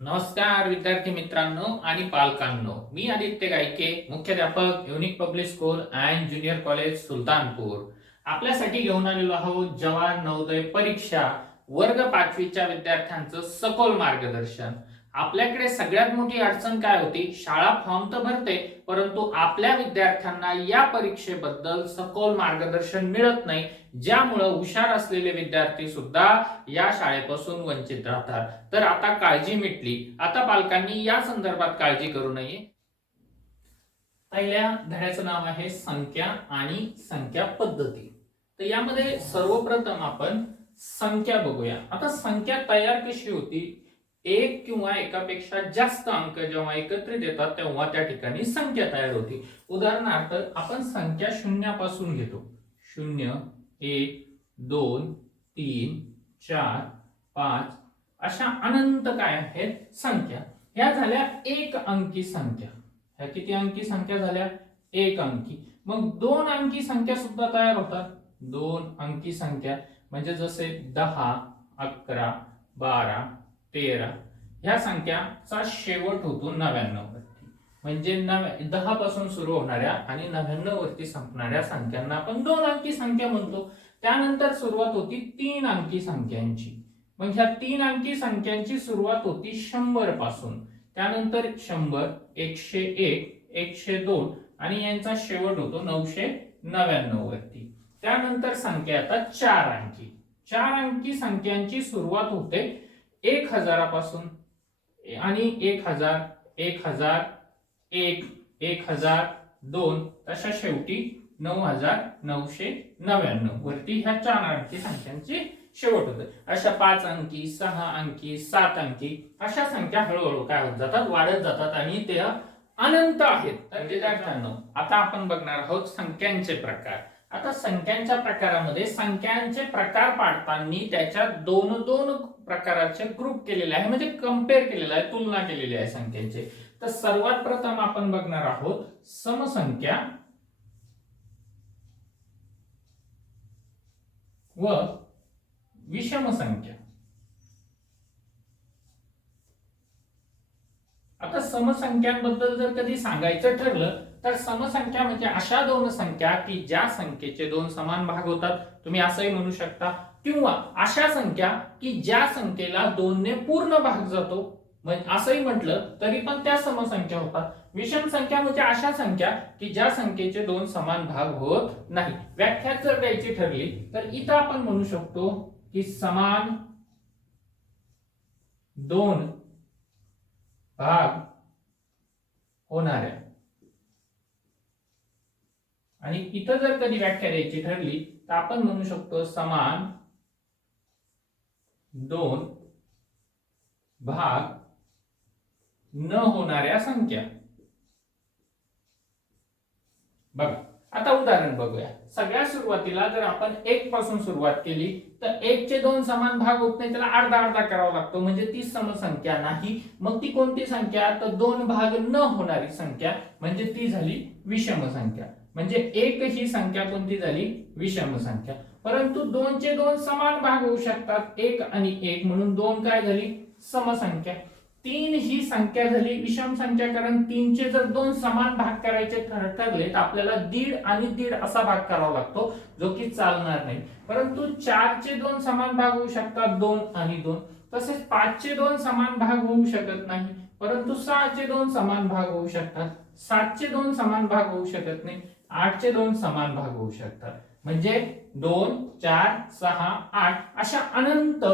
नमस्कार विद्यार्थी मित्रांनो आणि पालकांनो, मी आदित्य गायके, मुख्याध्यापक unique public school and junior college Sultanpur. आपल्यासाठी घेऊन आलेलो आहोत जवाहर नवोदय परीक्षा वर्ग 5वीच्या विद्यार्थ्यांचं सखोल मार्गदर्शन. आपल्याकडे सगळ्यात मोठी अडचण काय होती? शाळा फॉर्म तर भरते, परंतु आपल्या विद्यार्थ्यांना या परीक्षेबद्दल सखोल मार्गदर्शन मिळत नाही, ज्यामुळे हुशार असलेले विद्यार्थी सुद्धा या शाळेपासून वंचित राहतात. तर आता काळजी मिटली. आता पालकांनी या संदर्भात काळजी करू नये. पहिल्या धड्याचं नाव आहे संख्या आणि संख्या पद्धती. तर यामध्ये सर्वप्रथम आपण संख्या बघूया. आता संख्या तयार कशी होती? एक किंवा एकापेक्षा जास्त अंक जेव्हा एकत्रित येतात तेव्हा त्या ठिकाणी संख्या तयार होती. उदाहरणार्थ आपण संख्या शून्यापासून घेतो. 0 1 2 3 4 5 अशा अनंत काय आहेत संख्या. ह्या झाल्या एक अंकी संख्या. ह्या किती अंकी संख्या झाल्या? एक अंकी. मग दोन अंकी संख्या सुद्धा तयार होतात. दोन अंकी संख्या म्हणजे जसे 10 11 12 13 ह्या संख्याचा शेवट होतो 99 वरती. म्हणजे 10 पासून सुरू होणाऱ्या आणि 99 वरती संपणाऱ्या संख्यांना आपण दोन अंकी संख्या म्हणतो. त्यानंतर सुरुवात होती तीन अंकी संख्यांची. मग ह्या तीन अंकी संख्यांची सुरुवात होती 100 पासून. त्यानंतर 100 101 102 आणि यांचा शेवट होतो 999 वरती. त्यानंतर संख्या आता चार अंकी. चार अंकी संख्यांची सुरुवात होते 1000 पासून आणि 1000 1000 1 1000 2 तशा शेवटी 9999 वरती ह्या चार अंकी संख्यांची शेवट होते. अशा 5 अंकी 6 अंकी 7 अंकी अशा संख्या हळूहळू काय होत जातात? वाढत जातात आणि ते अनंत आहेत. तर विद्यार्थ्यांनो, आता आपण बघणार आहोत संख्यांचे प्रकार. आता संख्यांच्या प्रकारामध्ये संख्यांचे प्रकार पाडताना त्याच्या दोन दोन प्रकाराचे ग्रुप केलेले आहे, म्हणजे कंपेअर केलेला आहे, तुलना केलेली आहे संख्यांचे. तर सर्वात प्रथम आपण बघणार आहोत समसंख्या व विषम संख्या. आता समसंख्यांबद्दल जर कधी सांगायचं ठरलं तर समसंख्या म्हणजे अशा दोन संख्या की ज्या संख्येचे दोन समान भाग होतात. तुम्ही असंही म्हणू शकता. किंवा अशा संख्या की ज्या संख्येला 2 ने पूर्ण भाग जातो, म्हणजे असंही म्हटलं तरी पण त्या समसंख्या होतात. विषम संख्या म्हणजे अशा संख्या की ज्या संख्येचे दोन समान भाग होत नाही. व्याख्या जर द्यायची ठरली तर इथं आपण म्हणू शकतो की समान दोन भाग होणाऱ्या. आणि इथं जर कधी व्याख्या द्यायची ठरली तर आपण म्हणू शकतो समान दोन भाग न होणाऱ्या संख्या. बघा आता उदाहरण बघूया. सगळ्यात सुरुवातीला जर आपण 1 पासून सुरुवात केली तर 1 चे दोन समान भाग होत नाही, त्याला अर्धा अर्धा करावा लागतो, म्हणजे ती समसंख्या नाही. मग ती कोणती संख्या? तर दोन भाग न होणारी संख्या, म्हणजे ती झाली विषम संख्या. म्हणजे 1 ही संख्या कोणती झाली? विषम संख्या. परंतु 2 चे दोन समान भाग होऊ शकतात, 1 आणि 1, म्हणून 2 काय झाली? समसंख्या. 3 ही संख्या झाली विषम संख्या, कारण 3 चे जर दोन समान भाग करायचे ठरले तर आपल्याला 1.5 आणि 1.5 असा भाग करावा लागतो, जो की चालणार नाही. परंतु 4 चे दोन समान भाग होऊ शकतात, 2 आणि 2. तसेच 5 चे दोन समान भाग होऊ शकत नाही, परंतु 6 चे दोन समान भाग होऊ शकतात. 7 चे दोन समान भाग होऊ शकत नाही. 8 चे दोन समान भाग होऊ शकतात. म्हणजे 2 4 6 8 अशा अनंत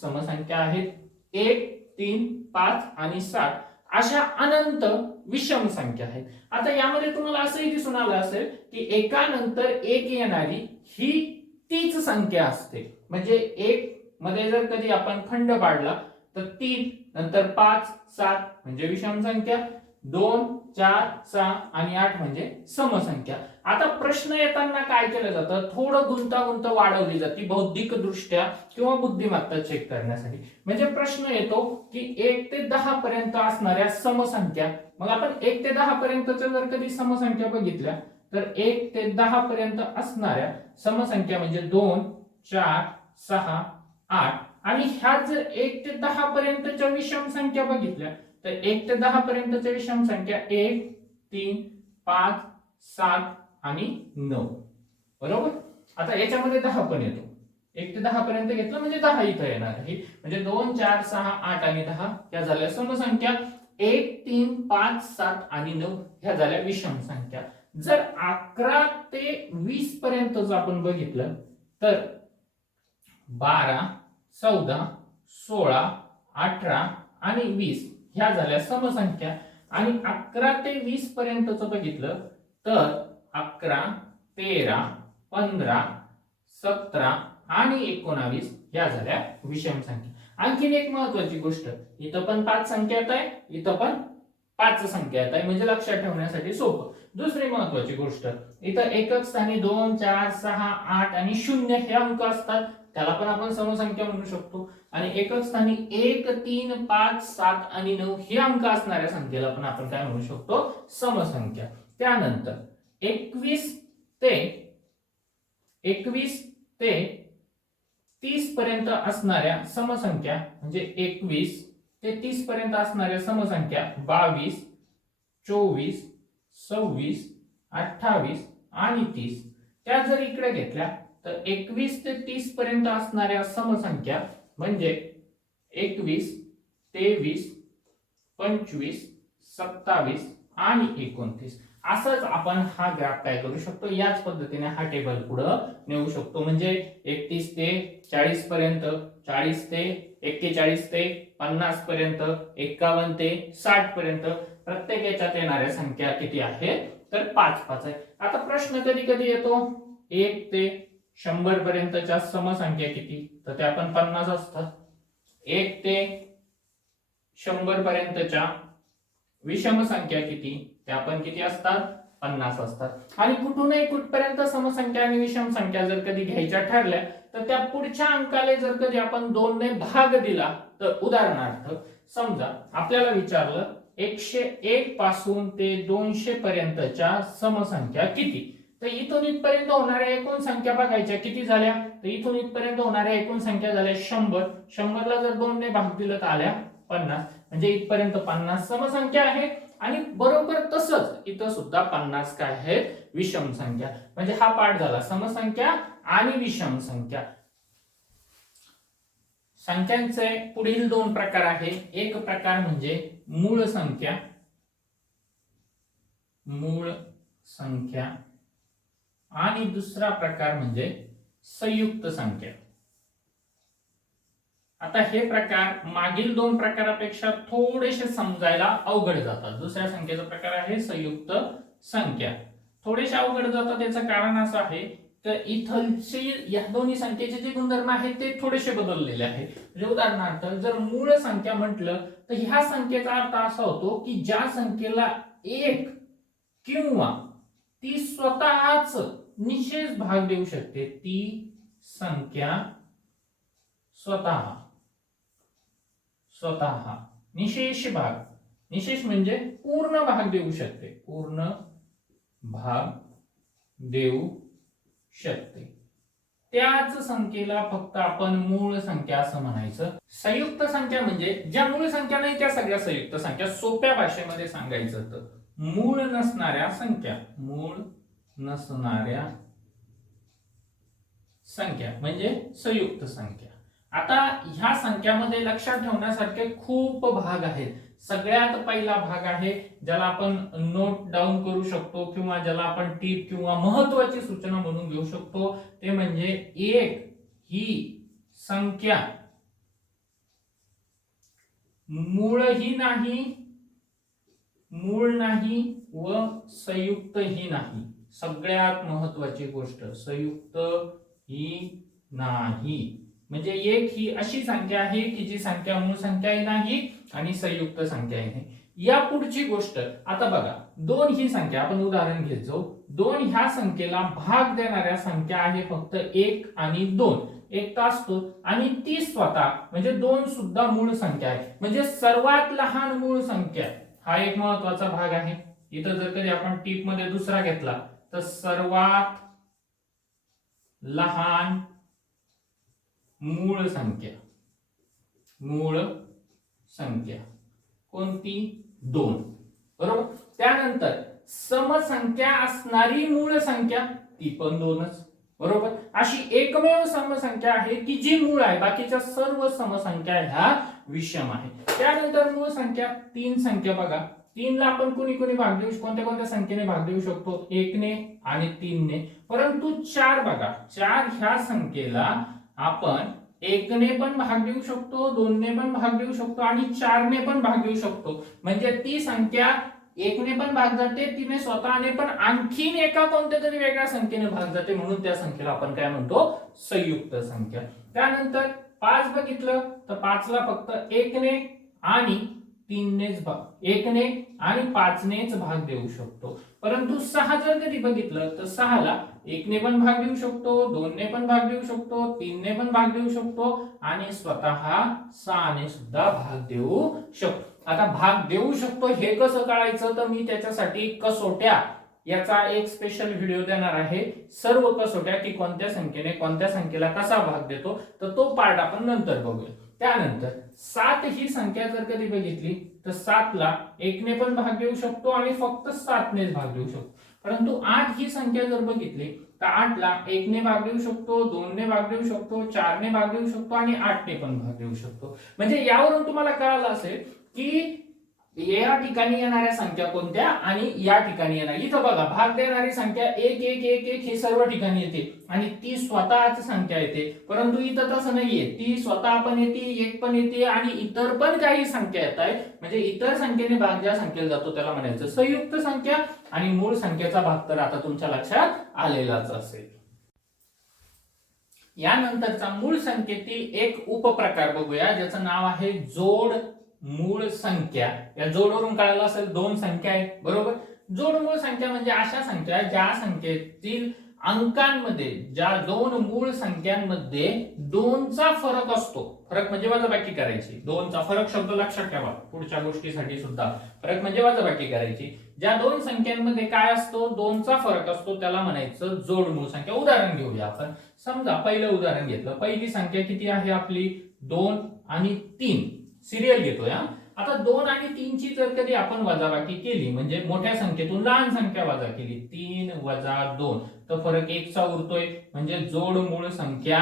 समसंख्या आहेत. 1 3 5 आणि 7 अशा अनंत विषम संख्या आहेत. आता यामध्ये तुम्हाला असंही दिसून आलं असेल की एकानंतर एक येणारी ही तीच संख्या असते. म्हणजे 1 मध्ये जर कधी आपण खंड पाडला तर 3 नंतर 5 7 म्हणजे विषम संख्या, 2 4 6 आणि 8 म्हणजे समसंख्या. आता प्रश्न येताना काय केलं जातं? थोडं गुंतागुंत वाढवली जाते बौद्धिक दृष्ट्या किंवा बुद्धिमत्ता चेक करण्यासाठी. म्हणजे प्रश्न येतो की 1 ते 10 पर्यंत असणाऱ्या समसंख्या. मग आपण 1 ते 10 पर्यंतच्या जर कधी समसंख्या बघितल्या तर 1 ते 10 पर्यंत असणाऱ्या समसंख्या म्हणजे 2, 4, 6, 8 आणि ह्या जर 1 ते 10 पर्यंतच्या विषम संख्या बघितल्या तर 1 ते 10 पर्यंतच्या विषम संख्या 1, 3, 5, 7 आणि 9. बरोबर. आता याच्यामध्ये 10 पण येतो. 1 ते 10 पर्यंत घेतलं म्हणजे 10 इथं येणार आहे. म्हणजे 2, 4, 6, 8 आणि 10 या झाल्या समसंख्या. 1, 3, 5, 7 आणि 9 ह्या झाल्या विषम संख्या. जर 11 ते 20 पर्यंत जर आपण बघितलं तर 12, 14, 16, 18 आणि 20 ह्या झाल्या समसंख्या. आणि 11 ते 20 पर्यंतच बघितलं तर 11, 13, 15, 17 आणि 19 ह्या झाल्या विषम संख्या. आणखीन एक महत्वाची गोष्ट, इथं पण 5 संख्या येत आहे, इथं पण 5 संख्या येत आहे, म्हणजे लक्षात ठेवण्यासाठी सोपं. दुसरी महत्वाची गोष्ट, इथं एकक स्थानी 2, 4, 6, 8 आणि 0 हे अंक असतात, त्याला पण आपण समसंख्या म्हणू शकतो. आणि एकक स्थानी 1, 3, 5, 7 आणि 9 हे अंक असणाऱ्या संख्येला पण आपण काय म्हणू शकतो, समसंख्या. त्यानंतर 21 ते 30 पर्यंत असणाऱ्या समसंख्या म्हणजे 21 ते 30 पर्यंत असणाऱ्या समसंख्या 22, 24, 26, 28 आणि 30. त्या जर इकडे घेतल्या तर 21 ते 30 पर्यंत असणाऱ्या समसंख्या म्हणजे 21, 23, 25, 27 आणि 29. असंच आपण हा ग्राफ काय करू शकतो, याच पद्धतीने हा टेबल पुढे नेऊ शकतो. म्हणजे 31 ते 40 पर्यंत, 40 ते 41 ते 50 पर्यंत, 51 ते 60 पर्यंत प्रत्येक याच्यात येणाऱ्या संख्या किती आहेत तर 5 5 आहे. आता प्रश्न कधी कधी येतो 1 ते 100 पर्यंतच्या समसंख्या किती, तर त्या पण 50 असतात. 1 ते 100 पर्यंतच्या विषम संख्या किती, त्या पण किती असतात 50 असतात. आणि कुठूनही कुठपर्यंत समसंख्या आणि विषम संख्या जर कधी घ्यायच्या ठरल्या तर त्या पुढच्या अंकाले जर कधी आपण 2 ने भाग दिला तर उदाहरणार्थ समजा आपल्याला विचारलं 101 पासून ते 200 पर्यंतच्या समसंख्या किती, तर इथून इथपर्यंत होणाऱ्या एकूण संख्या बघायच्या किती झाल्या, तर इथून इथपर्यंत होणाऱ्या एकूण संख्या झाल्या 100. 100 ला जर 2 ने भाग दिलं तर आल्या 50, म्हणजे इथपर्यंत 50 समसंख्या आहे. आणि बरोबर तसंच इथं सुद्धा 50 काय आहे विषम संख्या. म्हणजे हा पाठ झाला समसंख्या आणि विषम संख्या. संख्यांचे पुढील 2 प्रकार आहे. एक प्रकार म्हणजे मूळ संख्या आणि दुसरा प्रकार म्हणजे संयुक्त संख्या. आता हे प्रकार मागील 2 प्रकारापेक्षा थोडेसे समजायला अवघड जातात. दुसऱ्या संख्येचा प्रकार आहे संयुक्त संख्या. थोडेसे अवघड जातात, त्याचं कारण असं आहे तर इथलचे या दोन्ही संख्येचे जे गुणधर्म आहेत ते थोडेसे बदललेले आहेत. म्हणजे उदाहरणार्थ जर मूळ संख्या म्हटलं तर ह्या संख्येचा अर्थ असा होतो की ज्या संख्येला 1 किंवा ती स्वतःच निशेष भाग देऊ शकते ती संख्या स्वतः निशेष भाग, निशेष म्हणजे पूर्ण भाग देऊ शकते, पूर्ण भाग देऊ शकते, त्याच संख्येला फक्त आपण मूळ संख्या असं म्हणायचं. संयुक्त संख्या म्हणजे ज्या मूळ संख्या नाही त्या सगळ्या संयुक्त संख्या. सोप्या भाषेमध्ये सांगायचं तर मूळ नसणाऱ्या संख्या म्हणजे संयुक्त संख्या. आता ह्या संख्यामध्ये लक्षात ठेवण्यासारखे खूप भाग आहेत. सगळ्यात पहिला भाग आहे ज्याला आपण नोट डाऊन करू शकतो किंवा ज्याला आपण टिप किंवा महत्वाची सूचना म्हणून घेऊ शकतो, ते म्हणजे 1 ही संख्या मूळ नाही व संयुक्तही नाही. सगळ्यात महत्वाची गोष्ट संयुक्त ही नाही. म्हणजे 1 ही अशी संख्या आहे की जी संख्या मूळ संख्याही नाही आणि संयुक्त संख्याही नाही. या पुढची गोष्ट आता बघा, 2 ही संख्या आपण उदाहरण घेत जाऊ. 2 ह्या संख्येला भाग देणाऱ्या संख्या आहे फक्त 1 आणि 2. एक का असतो आणि ती स्वतः म्हणजे 2 सुद्धा मूळ संख्या आहे. म्हणजे सर्वात लहान मूळ संख्या हा एक महत्वाचा भाग आहे. इथं जर कधी आपण टिप मध्ये दुसरा घेतला तर सर्वात लहान मूळ संख्या कोणती 2 बरोबर. त्यानंतर समसंख्या असणारी मूळ संख्या ती पण 2च बरोबर. अशी एकमेव समसंख्या आहे की जी मूळ आहे, बाकीच्या सर्व समसंख्या ह्या विषम आहे. त्यानंतर मूळ संख्या 3 संख्या बघा. 3 ला आपण कोणी भाग देऊ, कोणत्या संख्येने भाग देऊ शकतो? 1 ने आणि 3 ने. परंतु 4 बघा, 4 ह्या संख्येला आपण 1 ने पण भाग देऊ शकतो, 2 ने पण भाग देऊ शकतो आणि 4 ने पण भाग देऊ शकतो. म्हणजे ती संख्या 1 ने पण भाग जाते, तिने स्वतःने पण आणखीन एका कोणत्या तरी वेगळ्या संख्येने भाग जाते, म्हणून त्या संख्येला आपण काय म्हणतो? संयुक्त संख्या. त्यानंतर 5 बघितलं तर 5 ला फक्त 1 ने आणि 3 नेच भाग, 1 ने आणि 5 नेच भाग देऊ शकतो. परंतु 6 जर कधी बघितलं तर 6 ला 1 ने पण भाग देऊ शकतो, 2 ने पण भाग देऊ शकतो, 3 ने पण भाग देऊ शकतो आणि स्वतः 6 ने सुद्धा भाग देऊ शकतो. आता भाग देऊ शकतो हे कसं कळायचं? तर मी त्याच्यासाठी कसोट्या याचा एक स्पेशल व्हिडिओ देणार आहे. सर्व कसोट्या की कोणत्या संख्येने कोणत्या संख्येला कसा भाग देतो, तर तो पार्ट आपण नंतर बघूया. त्यानंतर 7 ही संख्या जर कधी बघितली तर 7 ला 1 ने पण भाग देऊ शकतो आणि फक्त 7 नेच भाग देऊ शकतो. परंतु 8 ही संख्या जर बघितली तर 8 ला 1 ने भाग देऊ शकतो, 2 ने भाग देऊ शकतो, 4 ने भाग देऊ शकतो आणि 8 ने पण भाग देऊ शकतो. म्हणजे यावरून तुम्हाला कळालं असेल की या ठिकाणी येणाऱ्या संख्या कोणत्या आणि या ठिकाणी येणार. इथं बघा भाग देणारी संख्या 1 1 1 1 ही सर्व ठिकाणी येते आणि ती स्वतःच संख्या येते. परंतु इथं तसं नाहीये, ती स्वतः पण येते, 1 पण येते आणि इतर पण काही संख्या येत आहे. म्हणजे इतर संख्येने भाग ज्या संख्येला जातो त्याला म्हणायचं संयुक्त संख्या. आणि मूळ संख्येचा भाग तर आता तुमच्या लक्षात आलेलाच असेल. यानंतरचा मूळ संख्येतील एक उपप्रकार बघूया ज्याचं नाव आहे जोड मूळ संख्या. या जोडवरून कळालं असेल 2 संख्या आहेत बरोबर. जोड मूळ संख्या म्हणजे अशा संख्या ज्या संख्येतील अंकांमध्ये, ज्या 2 मूळ संख्यांमध्ये 2चा फरक असतो. फरक म्हणजे वजाबाकी करायची. 2चा फरक शब्द लक्षात ठेवा पुढच्या गोष्टीसाठी सुद्धा. फरक म्हणजे वजाबाकी करायची. ज्या 2 संख्यांमध्ये काय असतो? 2चा फरक असतो, त्याला म्हणायचं जोड मूळ संख्या. उदाहरण घेऊया आपण. समजा पहिलं उदाहरण घेतलं. पहिली संख्या किती आहे आपली? 2 आणि 3. सिरियल घेतोय. आता 2 आणि 3 ची जर कधी आपण वजाबाकी केली, म्हणजे मोठ्या संख्येतून लहान संख्या वजा केली, 3 वजा 2, तर फरक 1 चा उरतोय, म्हणजे जोड मूळ संख्या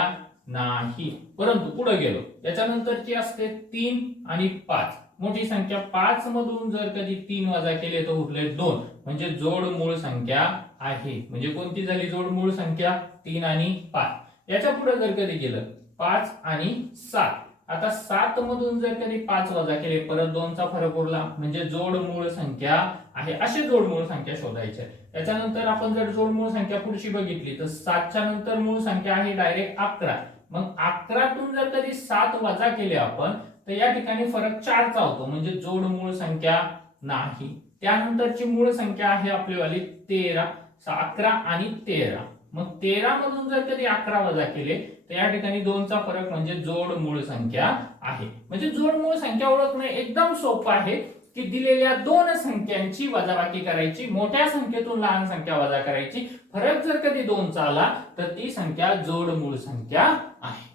नाही. परंतु पुढे गेलो, त्याच्यानंतरची असते 3 आणि 5. मोठी संख्या 5 मधून जर कधी 3 वजा केले तर उरले 2, म्हणजे जोड मूळ संख्या आहे. म्हणजे कोणती झाली जोड मूळ संख्या? 3 आणि 5. याच्या पुढे जर कधी गेलं 5 आणि 7. आता 7 मधून जर कधी 5 वजा केले, परत 2चा फरक उरला, म्हणजे जोड मूळ संख्या आहे. अशी जोड मूळ संख्या शोधायची. त्याच्यानंतर आपण जर जोड मूळ संख्या पुढची बघितली तर 7 च्या नंतर मूळ संख्या आहे डायरेक्ट 11. मग 11 तून जर कधी 7 वजा केले आपण तर या ठिकाणी फरक 4 चा होतो, म्हणजे जोड मूळ संख्या नाही. त्यानंतरची मूळ संख्या आहे आपलीवाली 13. 11 आणि 13. मग 13 मधून जर कधी 11 वजा केले तर या ठिकाणी 2चा फरक, म्हणजे जोड मूळ संख्या आहे. म्हणजे जोड मूळ संख्या ओळखणे एकदम सोपं आहे की दिलेल्या 2 संख्यांची वजाबाकी करायची, मोठ्या संख्येतून लहान संख्या वजा करायची, फरक जर कधी 2चा आला तर ती संख्या जोड मूळ संख्या आहे.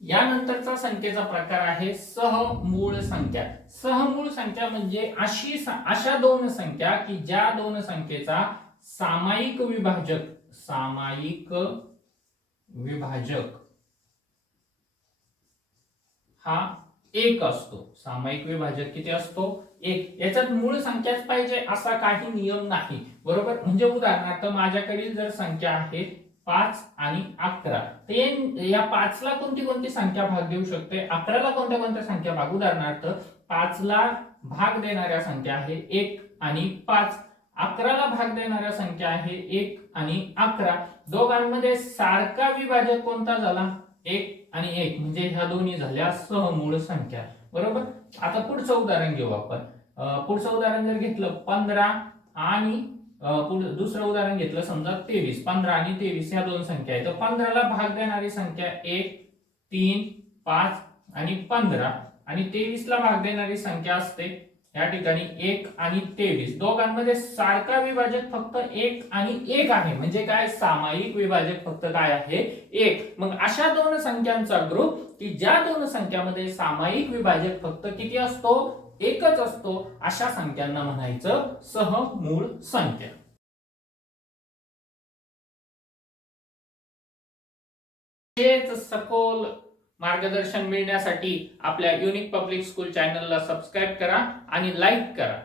यानंतरचा संख्येचा प्रकार आहे सहमूळ संख्या. सहमूळ संख्या म्हणजे अशा 2 संख्या की ज्या 2 संख्येचा सामायिक विभाजक हा 1 असतो. सामायिक विभाजक किती असतो? 1. याच्यात मूळ संख्याच पाहिजे असा काही नियम नाही बरोबर. म्हणजे उदाहरणार्थ माझ्याकडे जर संख्या आहे 5 आणि 11, तर या 5 ला कोणती संख्या भाग देऊ शकते? 11 ला कोणत्या संख्या भाग? उदाहरणार्थ 5 ला भाग देणाऱ्या संख्या आहे 1 आणि 5. 11 ला भाग देणाऱ्या संख्या आहे 1 आणि 11. दोघांमध्ये सारखा विभाजक कोणता झाला? 1 आणि 1, म्हणजे ह्या दोन्ही झाल्या सहमूळ संख्या बरोबर. आता पुढचं उदाहरण घेऊ आपण. पुढचं उदाहरण जर घेतलं 15 आणि दुसरं उदाहरण घेतलं समजा 23. 15 आणि 23 या 2 संख्या आहेत. तर 15 ला भाग देणारी संख्या 1, 3, 5 आणि 15 आणि 23 ला भाग देणारी संख्या असते या ठिकाणी 1 आणि 23 दोघांमध्ये सारखा विभाजक फक्त 1 आणि 1 आहे, म्हणजे काय सामायिक विभाजक फक्त काय आहे 1. मग अशा दोन संख्यांचा ग्रुप की ज्या दोन संख्यामध्ये सामायिक विभाजक फक्त किती असतो एकच असतो, अशा संख्यांना म्हणायचं सहमूळ संख्या. हेच सखोल मार्गदर्शन मिळण्यासाठी आपल्या युनिक पब्लिक स्कूल चॅनलला सबस्क्राईब करा आणि लाईक करा.